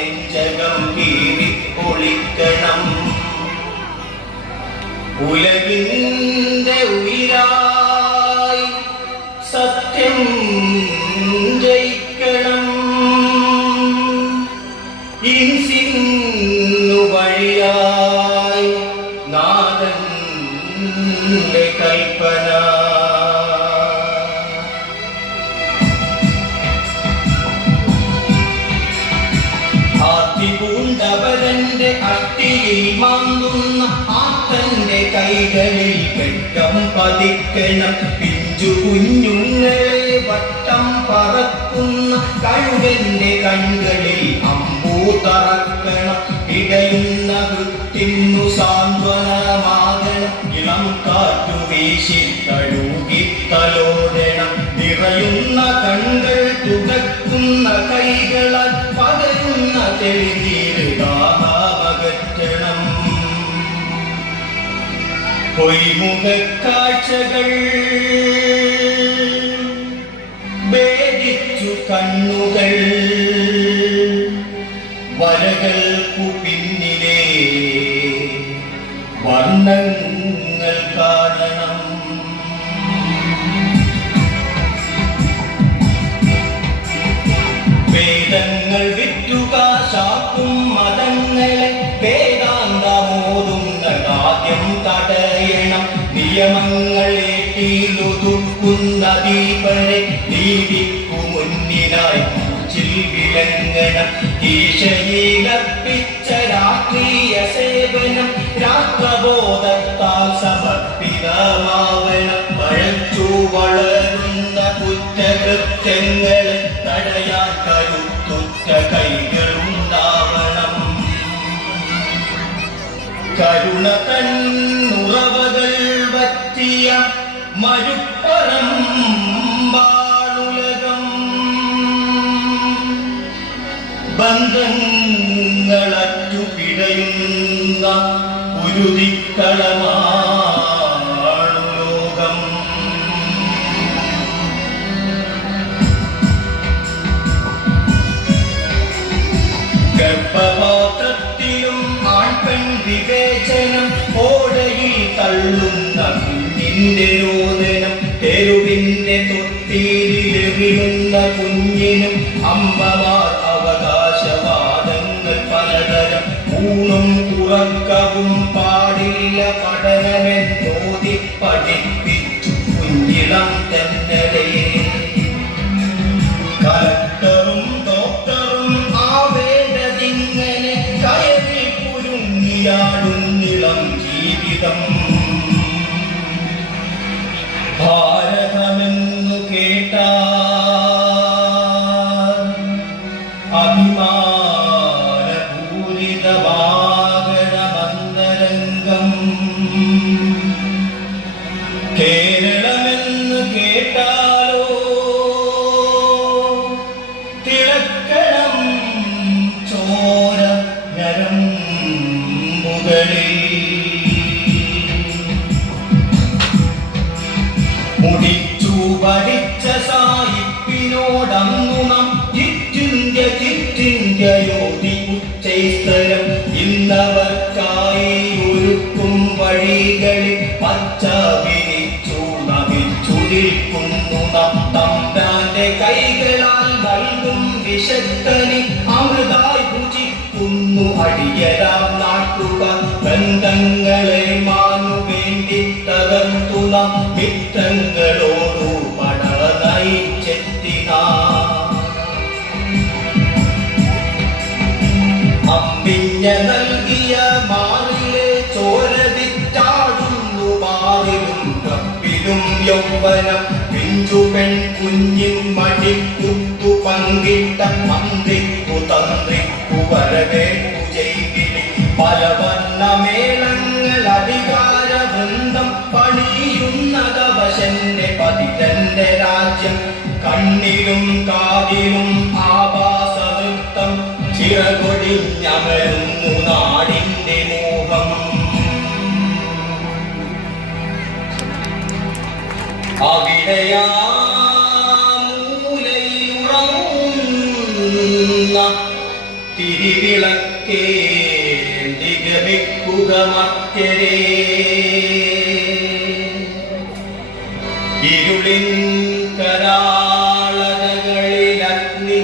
നെഞ്ചകം കീറി പൊളിക്കണം. ഉലകിന്റെ ഉയിരായി സത്യം ജയിക്കണം. ഇൻസിന്നു വഴിയായി നാഥന്റെ കൽപ്പന. ആർത്തിപൂണ്ടവരന്റെ അട്ടിയിൽ മാന്തുന്ന ആത്തന്റെ കൈകളിൽ വെട്ടം പതിക്കണം. പിഞ്ചു കുഞ്ഞുങ്ങളെ വട്ടം പറക്കുന്ന കഴുകന്റെ കണ്ണുകളിൽ അമ്പൂ തറക്കണം. ഇടയുന്ന വൃത്തിന്നു സാന്ത്വനമാകണം. ഇളം കാറ്റു വീശി തഴുകി തലോടണം. നിറയുന്ന കണ്ണുകൾ തുടക്കുന്ന കൈകളാൽ പകരുന്ന തെളിനീര് ദാഹമകറ്റണം. പൊയ്മുഖക്കാഴ്ചകൾ ഭേദിച്ചു കണ്ണുകൾ. വരകൾക്കു പിന്നിലെ വർണ്ണങ്ങൾ കാണണം. വേദങ്ങൾ വിറ്റുകാശാക്കും മതങ്ങളെ വേദാന്തമോതുന്ന ആദ്യം തടയണം. നിയമങ്ങൾ ഏറ്റിലൊതുക്കുന്ന ദീപരെ നീതിക്കു മുന്നിലായി വിലങ്ങണം. ഈശയിലർപ്പിച്ച രാഷ്ട്രീയ സേവനം രാഷ്ട്രബോധത്താൽ സമർപ്പിതമാവണം. പഴച്ചു വളരുന്ന കുറ്റകൃത്യങ്ങളെ തടയാൻ കരുത്തുറ്റ കൈകളുണ്ടാവണം. കരുണ തന്നുറവകൾ വറ്റിയ മരുപ്പറം ബന്ധങ്ങളറ്റു പിടയുന്ന ഉരുതിക്കളമാണു ലോകം. ഗർഭപാത്രത്തിലും ആൺപെൺ വിവേചനം. ഓടയിൽ തള്ളുന്ന കുഞ്ഞിന്റെ രോദനം. തെരുവിന്റെ തൊട്ടിയിലെറിയുന്ന കുഞ്ഞിനും അമ്മമാർ അവകാശവാദങ്ങൾ പലതരം. ഊണും ഉറക്കവും പാടില്ല പഠനമെന്നോതി പഠിപ്പിച്ചു കുഞ്ഞിളം തെന്നലെ. കളക്ടറും ഡോക്ടറും ആവേണ്ടതിങ്ങനെ കയറി കുരുങ്ങിയാടുന്നിളം ജീവിതം. ഭാരതമെന്നു കേട്ടാൽ അഭിമാനപൂരിതമാകണമന്തരംഗം. കേരളമെന്ന് കേട്ടാലോ തിളക്കണം ചോര ഞരമ്പുകളിൽ. മുടിച്ചു പഠിച്ച സായിപ്പിനോടന്നു നാം ചിറ്റിന്ത്യയോതി ഉച്ചൈസ്തരം. ഇന്നവർക്കായി ഒരുക്കും വഴികളിൽ പച്ച വിരിച്ചു നമിച്ചു നിൽക്കുന്നു നാം. തമ്പ്രാന്റെ കൈകളാൽ നൽകും വിശക്കനി അമൃതായി ഭുജിക്കുന്നു അടിയരാം നാട്ടുകാർ. ബന്ധങ്ങളെ മാനു വേണ്ടി തകർത്തു നാം മിത്രങ്ങളോടു പട നയിച്ചെത്തിനാ. അമ്പിഞ്ഞ നൽകിയ മാറിലെ ചോരവിറ്റാടുന്നു മാറിലും കപ്പിലും യൗവനം. പിഞ്ചു പെൺ കുഞ്ഞിൻ മടിക്കുത്തു പങ്കിട്ട മന്ത്രിക്കു തന്ത്രിക്കു വരവേൽപ്പു ചെയ്തിരി. പല വർണ്ണമേളങ്ങൾ അധികാര വൃന്ദം പണിയുന്നതവശന്റെ പതിതന്റെ രാജ്യം. കണ്ണിലും കാതിലും ആഭാസവൃത്തം ചിറകൊടിഞ്ഞമരുന്നു നാടിന്റെ മോഹം. അവിടെയാ മൂലയുറങ്ങുന്ന തിരിവിളക്കേന്തി ഗമിക്കുക മർത്യരേ. ഇരുളിൻ കരാളതകളിൽ അഗ്നി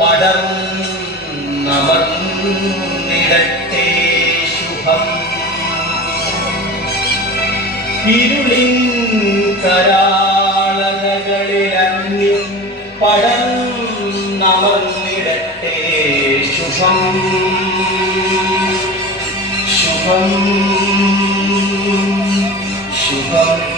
പടർന്നമർന്നിടട്ടെ ശുഭം. ഇരുളിൻ കരാളതകളിൽ അഗ്നി പടർന്നമർന്നിടട്ടെ ശുഭം. ശുഭം ശുഭം.